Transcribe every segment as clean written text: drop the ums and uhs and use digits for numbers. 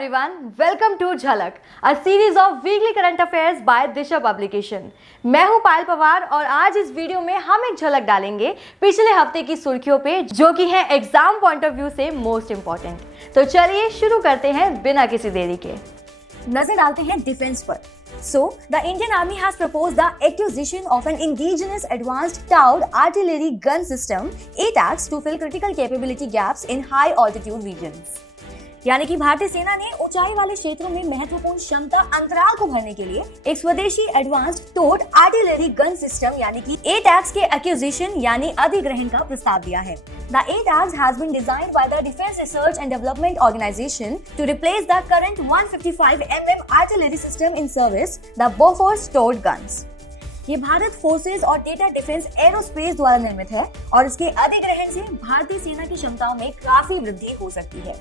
everyone, welcome to झलक, a series of weekly current affairs by Disha publication. मैं हूं पायल पवार और आज इस वीडियो में हम एक झलक डालेंगे पिछले हफ्ते की सुर्खियों पे, जो कि है एग्जाम पॉइंट ऑफ व्यू से मोस्ट इंपॉर्टेंट। तो चलिए शुरू करते हैं बिना किसी देरी के। नजर डालते हैं डिफेंस पर। So, the Indian Army has proposed the acquisition of an indigenous advanced towed artillery gun system ATAGS to fill critical capability gaps in high altitude regions. यानी कि भारतीय सेना ने ऊंचाई वाले क्षेत्रों में महत्वपूर्ण क्षमता अंतराल को भरने के लिए एक स्वदेशी advanced towed artillery gun system यानी कि ATAGS के एक्विजिशन यानी अधिग्रहण का प्रस्ताव दिया है। The ATAGS has been designed by the Defense Research and Development Organization to replace the current 155 mm artillery system in service, the Bofors towed guns. ये भारत फोर्सेज और डेटा डिफेंस एरोस्पेस द्वारा निर्मित है और इसके अधिग्रहण से भारतीय सेना की क्षमताओं में काफी वृद्धि हो सकती है।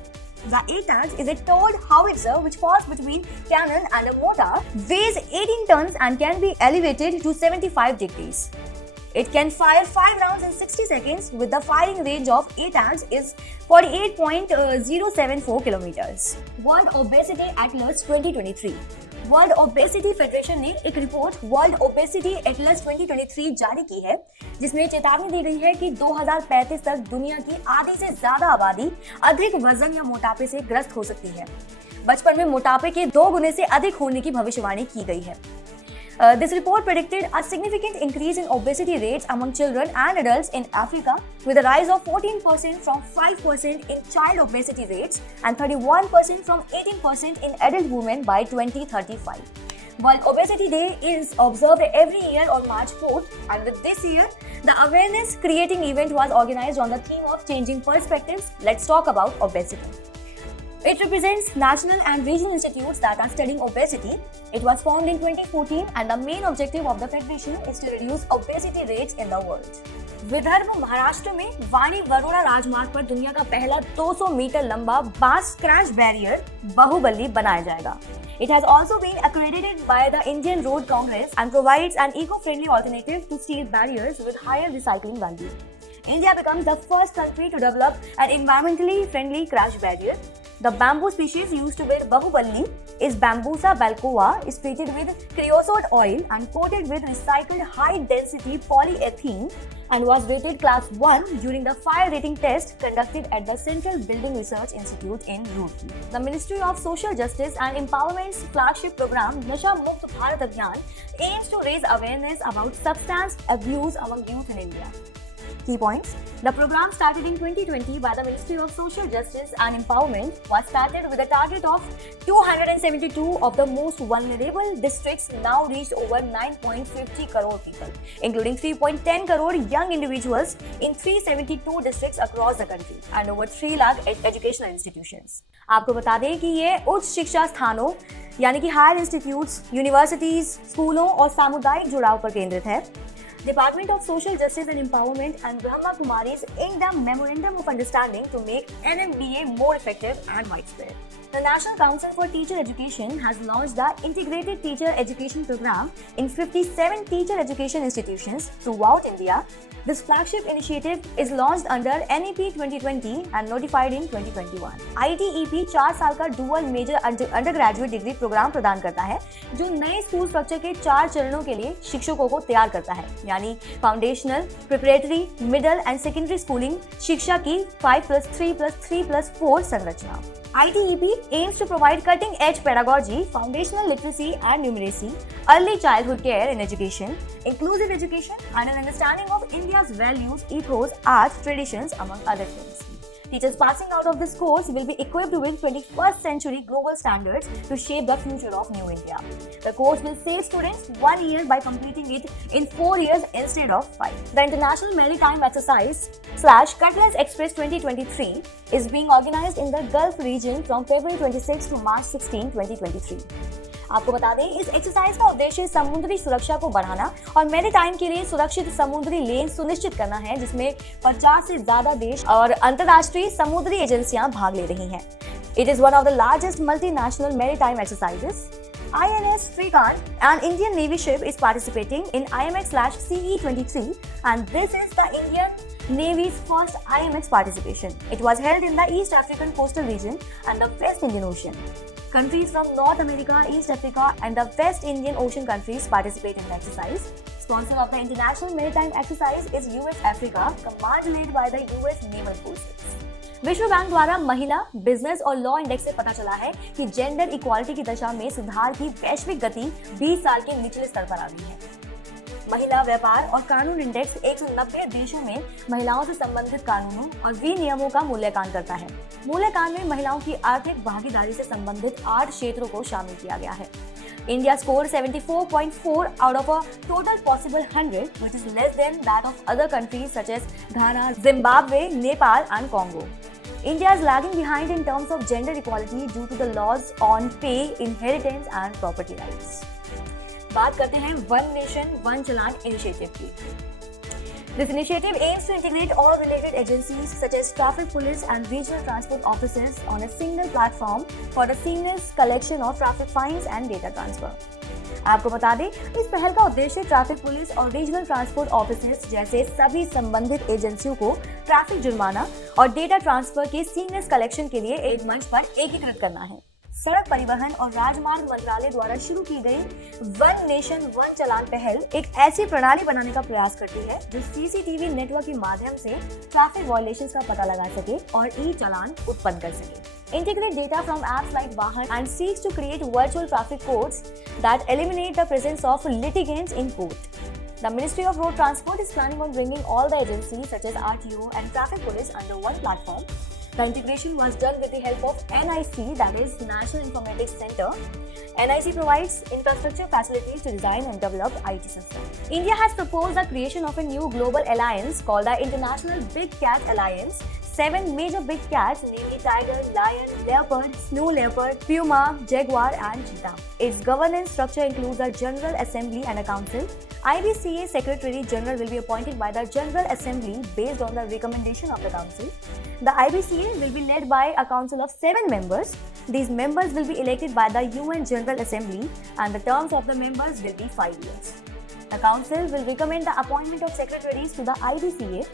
The ATAGS is a towed howitzer which falls between cannon and a mortar, weighs 18 tons and can be elevated to 75 degrees. It can fire 5 rounds in 60 seconds with the firing range of ATAGS is 48.074 kilometers. World Obesity Atlas 2023. World obesity federation ने एक report world obesity Atlas 2023 जारी की है, जिसमें चेतावनी दी गई है कि 2035 तक दुनिया की आधी से ज्यादा आबादी अधिक वजन या मोटापे से ग्रस्त हो सकती है। बचपन में मोटापे के 2 गुने से अधिक होने की भविष्यवाणी की गई है। This report predicted a significant increase in obesity rates among children and adults in Africa, with a rise of 14% from 5% in child obesity rates and 31% from 18% in adult women by 2035. World Obesity Day is observed every year on March 4th, and with this year, the awareness creating event was organized on the theme of changing perspectives. Let's talk about obesity. It represents national and regional institutes that are studying obesity. It was formed in 2014 and the main objective of the federation is to reduce obesity rates in the world. Vidarbha Maharashtra में वाणी वरोरा राजमार्ग पर दुनिया का पहला 200 metre लंबा बांस crash barrier Baahubali बनाया जाएगा। It has also been accredited by the Indian Road Congress and provides an eco-friendly alternative to steel barriers with higher recycling value. India becomes the first country to develop an environmentally friendly crash barrier. The bamboo species used to build Bahubali is Bambusa balcoa, is treated with creosote oil and coated with recycled high-density polyethylene and was rated class 1 during the fire rating test conducted at the Central Building Research Institute in Roorkee. The Ministry of Social Justice and Empowerment's flagship program, Nasha Mukt Bharat Abhiyan, aims to raise awareness about substance abuse among youth in India. Key points. The program started in 2020 by the Ministry of Social Justice and Empowerment was started with a target of 272 of the most vulnerable districts now reached over 9.50 crore people, including 3.10 crore young individuals in 372 districts across the country and over 3 lakh educational institutions. आपको बता दें कि ये उच्च शिक्षा स्थानों यानी कि हायर इंस्टीट्यूट्स, यूनिवर्सिटीज, स्कूलों और सामुदायिक जुड़ाव पर केंद्रित है। Department of Social Justice and Empowerment and Brahma Kumari's inked a memorandum of understanding to make NMBA more effective and widespread. The National Council for Teacher Education has launched the Integrated Teacher Education Program in 57 teacher education institutions throughout India. This flagship initiative is launched under NEP 2020 and notified in 2021. ITEP 4 साल का dual major undergraduate degree programme प्रदान करता है, जो नए school structure के 4 चरणों के लिए शिक्षकों को तैयार करता है, यानी foundational, preparatory, middle and secondary schooling शिक्षा की 5+3+3+4 संरचना। ITEP aims to provide cutting-edge pedagogy, foundational literacy and numeracy, early childhood care in education, inclusive education, and an understanding of India's values, ethos, arts, traditions, among other things. Teachers passing out of this course will be equipped with 21st century global standards to shape the future of New India. The course will save students 1 year by completing it in 4 years instead of 5. The International Maritime Exercise / Cutlass Express 2023 is being organized in the Gulf region from February 26 to March 16, 2023. आपको बता दें, इस exercise का उद्देश्य समुद्री सुरक्षा को बढ़ाना और मैरीटाइम के लिए सुरक्षित समुद्री लेन सुनिश्चित करना है, जिसमें 50 से ज्यादा देश और अंतर्राष्ट्रीय समुद्री एजेंसियां भाग ले रही हैं। It is one of the largest multinational maritime exercises. INS Srikanth, an Indian Navy ship, is participating in IMX/CE23, and this is the Indian Navy's first IMX participation. It was held in the East African coastal region and the West Indian Ocean. Countries from North America, East Africa, and the West Indian Ocean countries participate in the exercise. Sponsor of the International Maritime Exercise is US Africa, command led by the US Naval Forces. विश्व bank द्वारा महिला, business और law index से पता चला है कि gender equality की दिशा में सुधार की वैश्विक गति 20 साल के निचले स्तर पर आ गई है। महिला व्यापार और कानून इंडेक्स 190 देशों में महिलाओं से संबंधित कानूनों और विनियमों का मूल्यांकन करता है। मूल्यांकन में महिलाओं की आर्थिक भागीदारी से संबंधित 8 क्षेत्रों को शामिल किया गया है। India scored 74.4 out of a total possible 100, which is less than that of other countries such as Ghana, Zimbabwe, Nepal, and Congo. India is lagging behind in terms of gender equality due to the laws on pay, inheritance, and property rights. बात करते हैं One Nation, One Challan initiative की. This initiative aims to integrate all related agencies such as traffic police and regional transport offices on a single platform for the seamless collection of traffic fines and data transfer. आपको बता दें, इस पहल का उद्देश्य traffic police और regional transport offices जैसे सभी संबंधित एजेंसियों को ट्रैफिक जुर्माना और डेटा ट्रांसफर के सीमलेस कलेक्शन के लिए एक मंच पर एकीकृत करना है। सड़क परिवहन और राजमार्ग मंत्रालय द्वारा शुरू की गई वन नेशन वन चालान पहल एक ऐसी प्रणाली बनाने का प्रयास करती है जो सीसीटीवी नेटवर्क के माध्यम से ट्रैफिक वायलेशंस का पता लगा सके और ई चालान उत्पन्न कर सके। Integrate data from apps like Vahan and seeks to create virtual traffic codes that eliminate the presence of litigants in court. The Ministry of Road Transport is planning on bringing all the agencies such as RTO and traffic police under one platform. The integration was done with the help of NIC, that is National Informatics Center. NIC provides infrastructure facilities to design and develop IT systems. India has proposed the creation of a new global alliance called the International Big Cat Alliance. 7 major big cats, namely tiger, lion, leopard, snow leopard, puma, jaguar, and cheetah. Its governance structure includes a General Assembly and a Council. IBCA Secretary General will be appointed by the General Assembly based on the recommendation of the Council. The IBCA will be led by a council of 7 members. These members will be elected by the UN General Assembly, and the terms of the members will be 5 years. The Council will recommend the appointment of secretaries to the IBCA.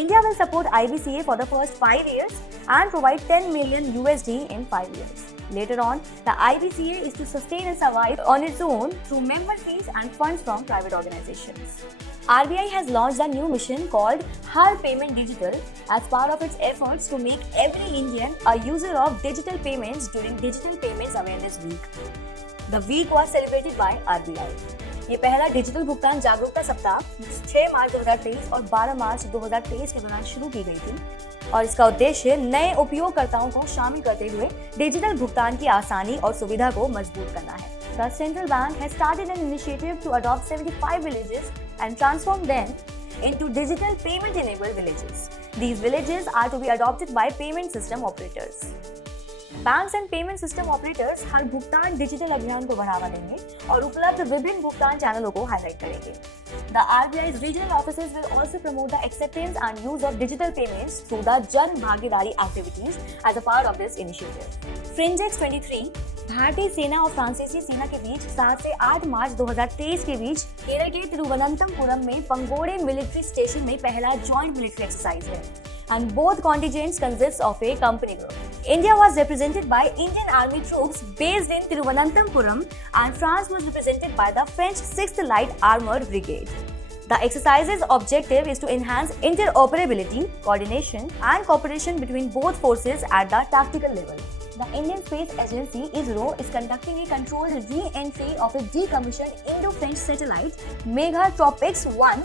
India will support IBCA for the first 5 years and provide 10 million USD in 5 years. Later on, the IBCA is to sustain and survive on its own through member fees and funds from private organizations. RBI has launched a new mission called Har Payment Digital as part of its efforts to make every Indian a user of digital payments during Digital Payments Awareness Week. The week was celebrated by RBI. ये पहला digital भुगतान जागरूकता सप्ताह 6 मार्च 2023 और 12 मार्च 2023 के दौरान शुरू की गई थी और इसका उद्देश्य नए उपयोगकर्ताओं को शामिल करते हुए डिजिटल भुगतान की आसानी और सुविधा को मजबूत करना है। The Central Bank has started an initiative to adopt 75 villages and transform them into digital payment-enabled villages. These villages are to be adopted by payment system operators. Banks and payment system operators हर भुगतान digital अभियान को बढ़ावा देंगे और उपलब्ध विभिन्न भुगतान चैनलों को हाईलाइट करेंगे। The RBI's regional offices will also promote the acceptance and use of digital payments through the Jan Bhagidari activities as a part of this initiative. Fringex 23 भारतीय सेना और फ्रांसीसी सेना के बीच 7 से 8 मार्च 2023 के बीच केरल के तिरुवनंतपुरम में पंगोड़े मिलिट्री स्टेशन में पहला जॉइंट मिलिट्री एक्सरसाइज है and both contingents consist of a company group. India was represented by Indian Army troops based in Tiruvananthapuram and France was represented by the French 6th Light Armored Brigade. The exercise's objective is to enhance interoperability, coordination and cooperation between both forces at the tactical level. The Indian Space Agency ISRO is conducting a controlled re-entry of a decommissioned Indo-French satellite Megha-Tropics 1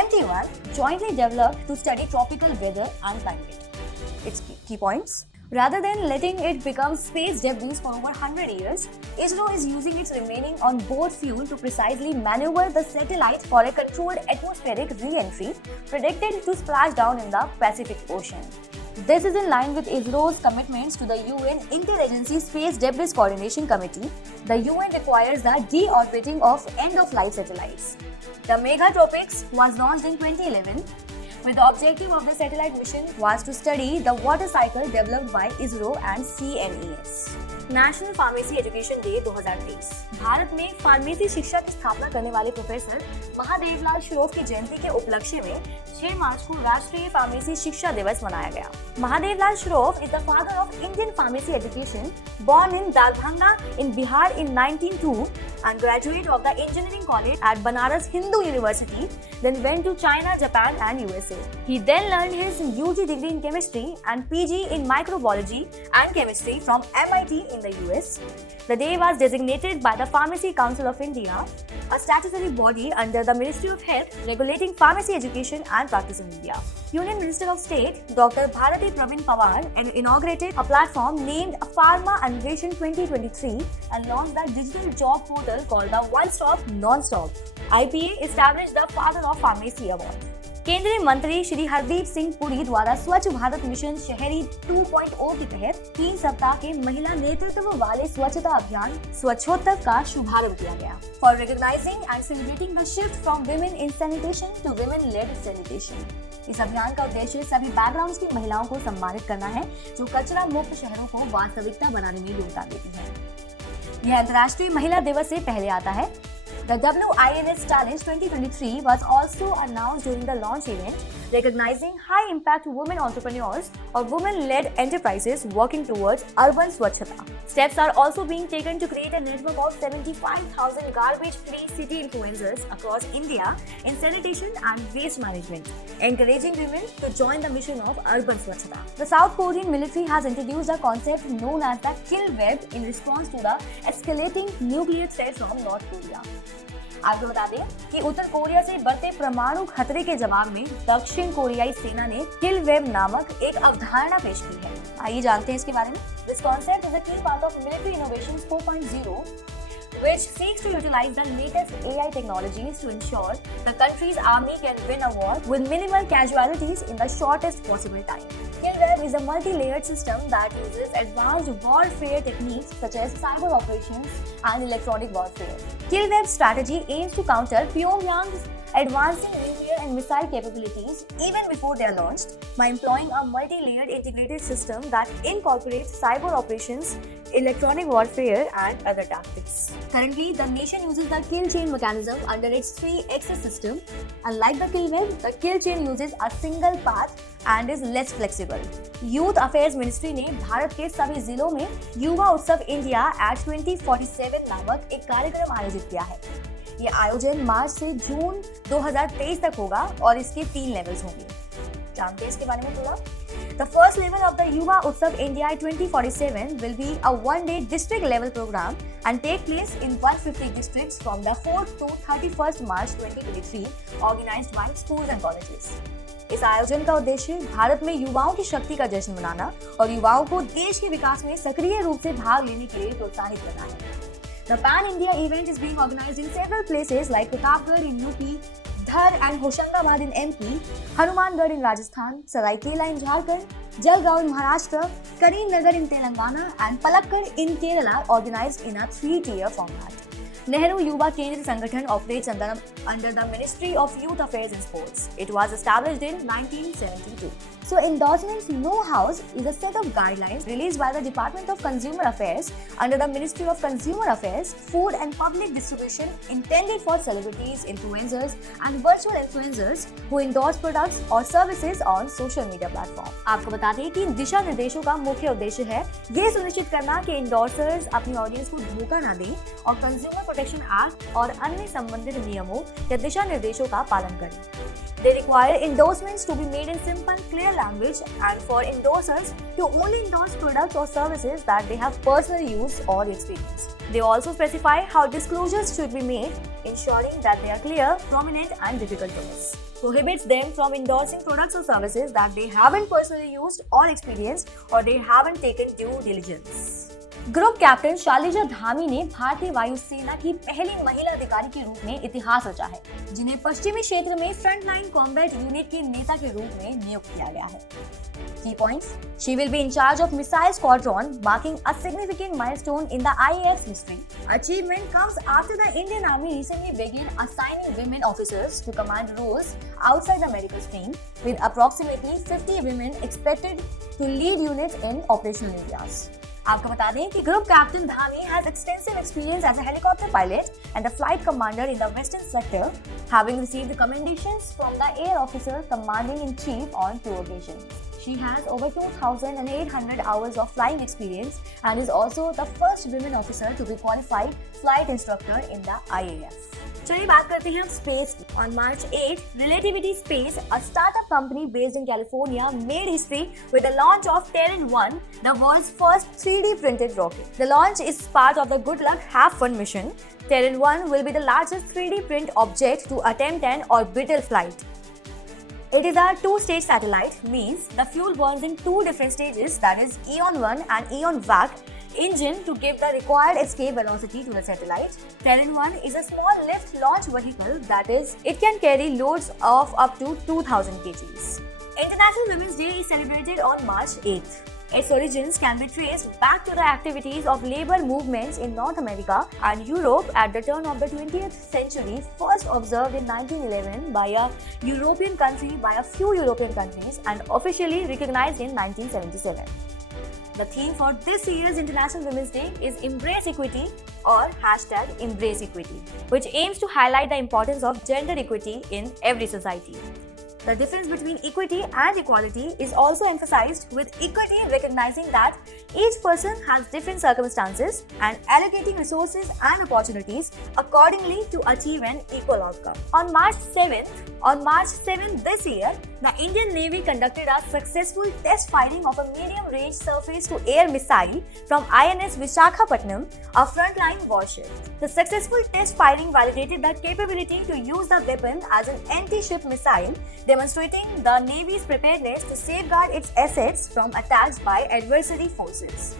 MT1 jointly developed to study tropical weather and climate. Its key points: rather than letting it become space debris for over 100 years, ISRO is using its remaining on-board fuel to precisely maneuver the satellite for a controlled atmospheric re-entry predicted to splash down in the Pacific Ocean. This is in line with ISRO's commitments to the UN Interagency Space Debris Coordination Committee. The UN requires the de-orbiting of end-of-life satellites. The Megha-Tropics was launched in 2011, with the objective of the satellite mission was to study the water cycle developed by ISRO and CNES. National pharmacy education day 2023। Bharat में pharmacy शिक्षा की स्थापना करने वाले professor महादेवलाल Shroff की जयंती के उपलक्ष्य में 6 मार्च को राष्ट्रीय फार्मेसी शिक्षा दिवस मनाया गया। Mahadevlal Shroff is the father of Indian pharmacy education, born in Darbhanga in Bihar in 1902 and graduate of the engineering college at Banaras Hindu University, then went to China, Japan and USA. He then learned his UG degree in chemistry and PG in microbiology and chemistry from MIT in the US. The day was designated by the Pharmacy Council of India, a statutory body under the Ministry of Health regulating pharmacy education and practice in India. Union Minister of State Dr. Bharati Pravin Pawar inaugurated a platform named Pharma Anveshan 2023 and launched the digital job portal called the One Stop Non-Stop. IPA established the Father of Pharmacy Award. केंद्रीय मंत्री श्री हरदीप सिंह पुरी द्वारा स्वच्छ Bharat mission शहरी 2.0 के तहत 3 सप्ताह के महिला नेतृत्व वाले स्वच्छता अभियान स्वच्छोत्सव का शुभारंभ किया गया। For recognising and celebrating the shift from women in sanitation to women led sanitation. इस अभियान का उद्देश्य सभी बैकग्राउंड्स की महिलाओं को सम्मानित करना है जो कचरा मुक्त शहरों को वास्तविकता बनाने में योगदान देती हैं। यह अंतर्राष्ट्रीय महिला दिवस से पहले आता है। The WINS Challenge 2023 was also announced during the launch event, recognizing high-impact women entrepreneurs or women-led enterprises working towards urban Swachhata. Steps are also being taken to create a network of 75,000 garbage-free city influencers across India in sanitation and waste management, encouraging women to join the mission of urban Swachhata. The South Korean military has introduced a concept known as the kill web in response to the escalating nuclear threat from North Korea. आपको बता दें कि उत्तर Korea से बढ़ते परमाणु खतरे के जवाब में दक्षिण कोरियाई सेना ने किल वेब नामक एक अवधारणा पेश की है। आइए जानते हैं इसके बारे में। This concept is a key part of military innovations 4.0, which seeks to utilize the latest AI technologies to ensure the country's army can win a war with minimal casualties in the shortest possible time. KillWeb is a multi-layered system that uses advanced warfare techniques such as cyber operations and electronic warfare. KillWeb's strategy aims to counter Pyongyang's advancing nuclear and missile capabilities even before they are launched by employing a multi-layered integrated system that incorporates cyber operations, electronic warfare and other tactics. Currently, the nation uses the kill chain mechanism under its 3-axis system. Unlike the KillWeb, the kill chain uses a single path and is less flexible. Youth affairs ministry ने भारत के सभी जिलों में युवा उत्सव India at 2047 नामक एक कार्यक्रम आयोजित किया है। ये आयोजन मार्च से जून 2023 तक होगा और इसके 3 लेवल्स होंगे। जानते हैं इसके बारे में थोड़ा? The first level of the Yuva Utsav India 2047 will be a one-day district level program and take place in 150 districts from the 4th to 31st March 2023, organized by schools and colleges. इस आयोजन का उद्देश्य भारत में युवाओं की शक्ति का जश्न मनाना और युवाओं को देश के विकास में सक्रिय रूप से भाग लेने के लिए प्रोत्साहित करना है। The Pan-India event is being organized in several places like Pratapgarh in UP, Dhar and Hoshangabad in MP, Hanumangarh in Rajasthan, Saraikela in Jharkhand, Jalgaon in Maharashtra, Karimnagar in Telangana and Palakkad in Kerala, organized in a 3-tier format. Nehru Yuva Kendra Sangathan operates under the Ministry of Youth Affairs and Sports. It was established in 1972. So endorsements know-hows is a set of guidelines released by the Department of Consumer Affairs under the Ministry of Consumer Affairs, Food and Public Distribution intended for celebrities, influencers and virtual influencers who endorse products or services on social media platform. आपको बता दें कि दिशा निर्देशों का मुख्य उद्देश्य है ये सुनिश्चित करना कि एंडोर्सर्स अपनी ऑडियंस को धोखा न दें और कंज्यूमर प्रोटेक्शन एक्ट और अन्य संबंधित नियमों या दिशा निर्देशों का पालन करें। They require endorsements to be made in simple, clear language and for endorsers to only endorse products or services that they have personal use or experience. They also specify how disclosures should be made, ensuring that they are clear, prominent and difficult to miss. Prohibits them from endorsing products or services that they haven't personally used or experienced or they haven't taken due diligence. Group captain Shalija Dhami ने भारतीय वायुसेना की पहली महिला अधिकारी के रूप में इतिहास रचा है, जिन्हें पश्चिमी क्षेत्र में फ्रंटलाइन कॉम्बैट यूनिट के नेता के रूप में नियुक्त किया गया है। Key points: She will be in charge of missile squadron, marking a significant milestone in the IAF's history. Achievement comes after the Indian Army recently began assigning women officers to command roles outside the medical stream, with approximately 50 women expected to lead units in operational areas. आपको बता दें कि group captain Dhami has extensive experience as a helicopter pilot and the flight commander in the western sector, having received commendations from the air officer commanding in chief on 2 occasions. She has over 2,800 hours of flying experience and is also the first women officer to be qualified flight instructor in the IAF. चलिए बात करते हैं हम space की। On March 8, Relativity Space, a startup company based in California, made history with the launch of Terran 1, the world's first 3D printed rocket. The launch is part of the Good Luck Have Fun mission. Terran 1 will be the largest 3D print object to attempt an orbital flight. It is a 2-stage satellite, means the fuel burns in 2 different stages, that is Eon 1 and Eon Vac engine to give the required escape velocity to the satellite. Terran 1 is a small lift launch vehicle, that is, it can carry loads of up to 2,000 kgs. International Women's Day is celebrated on March 8th. Its origins can be traced back to the activities of labor movements in North America and Europe at the turn of the 20th century, first observed in 1911 by a few European countries and officially recognized in 1977. The theme for this year's International Women's Day is Embrace Equity or #EmbraceEquity, which aims to highlight the importance of gender equity in every society. The difference between equity and equality is also emphasized, with equity recognizing that each person has different circumstances and allocating resources and opportunities accordingly to achieve an equal outcome. On March 7th this year, the Indian Navy conducted a successful test firing of a medium-range surface-to-air missile from INS Visakhapatnam, a frontline warship. The successful test firing validated the capability to use the weapon as an anti-ship missile, demonstrating the Navy's preparedness to safeguard its assets from attacks by adversary forces.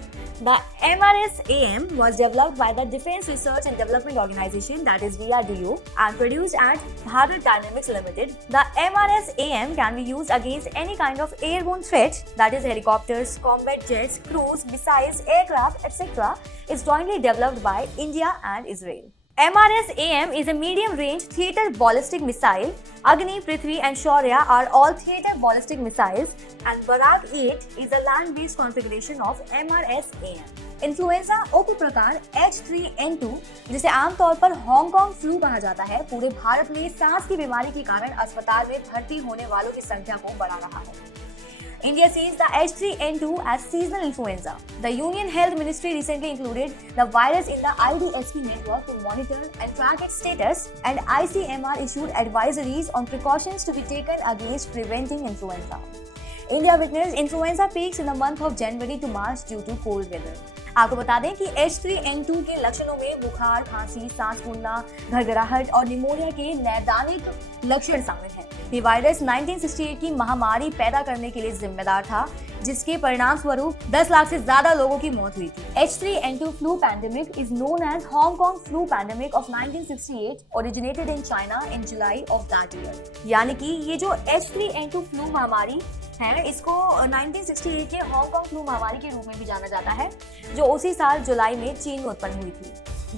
The MRS-AM was developed by the Defense Research and Development Organization, that is DRDO, and produced at Bharat Dynamics Limited. The MRS-AM can be used against any kind of airborne threat, that is helicopters, combat jets, cruise, missiles, aircraft, etc. is jointly developed by India and Israel. MRS-AM is a medium-range theater ballistic missile. Agni, Prithvi and Shaurya are all theater ballistic missiles, and Barak 8 is a land-based configuration of MRS-AM. Influenza उप प्रकार H3N2, जिसे आमतौर पर Hong Kong flu कहा जाता है, पूरे भारत में सांस की बीमारी के कारण अस्पताल में भर्ती होने वालों की संख्या को बढ़ा रहा है. India sees the H3N2 as seasonal influenza. The Union Health Ministry recently included the virus in the IDSP network to monitor and track its status, and ICMR issued advisories on precautions to be taken against preventing influenza. India witnessed influenza peaks in the month of January to March due to cold weather. आपको बता दें कि H3N2 के लक्षणों में बुखार, खांसी, सांस फूलना, घरघराहट और निमोनिया के नैदानिक लक्षण शामिल हैं. ये वायरस 1968 की महामारी पैदा करने के लिए जिम्मेदार था, जिसके परिणाम स्वरूप 10 लाख से ज्यादा लोगों की मौत हुई थी. H3N2 flu pandemic is known as Hong Kong flu pandemic of 1968, originated in China in July of that year. यानी कि ये जो H3N2 flu महामारी है, इसको 1968 के हांगकांग फ्लू महामारी के रूप में भी जाना जाता है, जो उसी साल जुलाई में चीन में उत्पन्न हुई थी.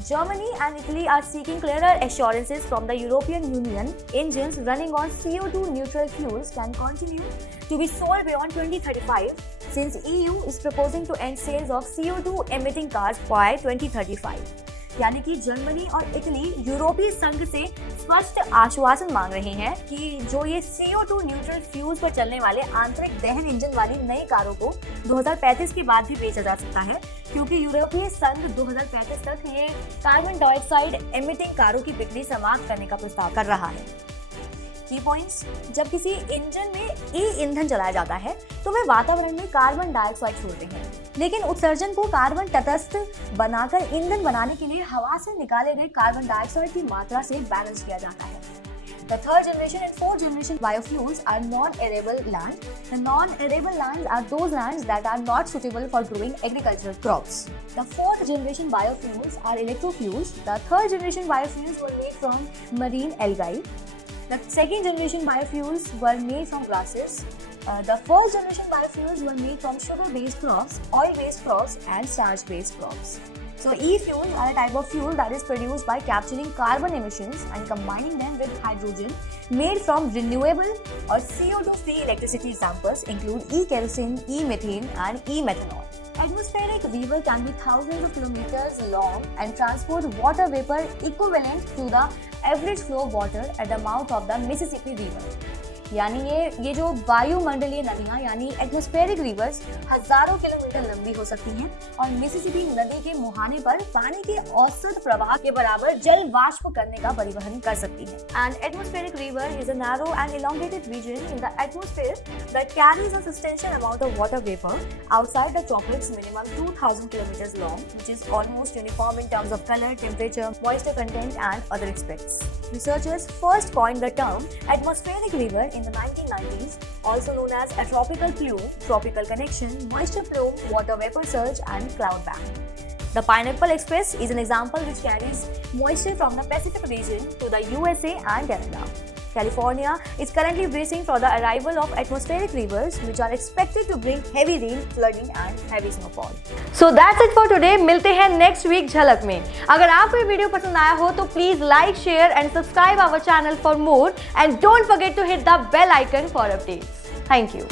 Germany and Italy are seeking clearer assurances from the European Union. Engines running on CO2 neutral fuels can continue to be sold beyond 2035, since EU is proposing to end sales of CO2 emitting cars by 2035. यानी कि Germany और Italy यूरोपीय संघ से स्पष्ट आश्वासन मांग रहे हैं कि जो ये CO2 न्यूट्रल फ्यूल्स पर चलने वाले आंतरिक दहन इंजन वाली नई कारों को 2035 के बाद भी बेचा जा सकता है, क्योंकि यूरोपीय संघ 2035 तक ये कार्बन डाइऑक्साइड एमिटिंग कारों की बिक्री समाप्त करने का प्रस्ताव कर रहा है. की पॉइंट्स: जब किसी इंजन में ईंधन चलाया जाता है तो वे वातावरण में कार्बन डाइऑक्साइड छोड़ते हैं, लेकिन उत्सर्जन को कार्बन तटस्थ बनाकर ईंधन बनाने के लिए हवा से निकाले गए कार्बन डाइऑक्साइड की मात्रा से बैलेंस किया जाता है. The third generation and fourth generation biofuels are non-arable land. The non-arable lands are those lands that are not suitable for growing agricultural crops. The fourth generation biofuels are electrofuels. The third generation biofuels were made from marine algae. The second generation biofuels were made from grasses. The first generation biofuels were made from sugar-based crops, oil-based crops, and starch-based crops. So e-fuels are a type of fuel that is produced by capturing carbon emissions and combining them with hydrogen made from renewable or CO2-free electricity. Examples include e-kerosene, e-methane and e-methanol. Atmospheric river can be thousands of kilometers long and transport water vapor equivalent to the average flow of water at the mouth of the Mississippi River. यानी ये जो वायुमंडलीय नदियां यानी atmospheric reverse हजारों kilometre लंबी हो सकती हैं और मिसिसिपी नदी के मुहाने पर पानी के औसत प्रवाह के बराबर जल वाष्प करने का परिवहन कर सकती है. An atmospheric river is a narrow and elongated region in the atmosphere that carries a substantial amount of water vapor outside the tropics, minimum 2,000 kilometers long, which is almost uniform in terms of color, temperature, moisture content, and other aspects. Researchers first coined the term atmospheric river in the 1990s, also known as a tropical plume, tropical connection, moisture plume, water vapor surge, and cloud bank. The Pineapple Express is an example which carries moisture from the Pacific region to the USA and Canada. California is currently bracing for the arrival of atmospheric rivers which are expected to bring heavy rain, flooding and heavy snowfall. So that's it for today. मिलते हैं next week झलक में. अगर आपको ये video पसंद आया हो तो please like, share and subscribe our channel for more and don't forget to hit the bell icon for updates. Thank you.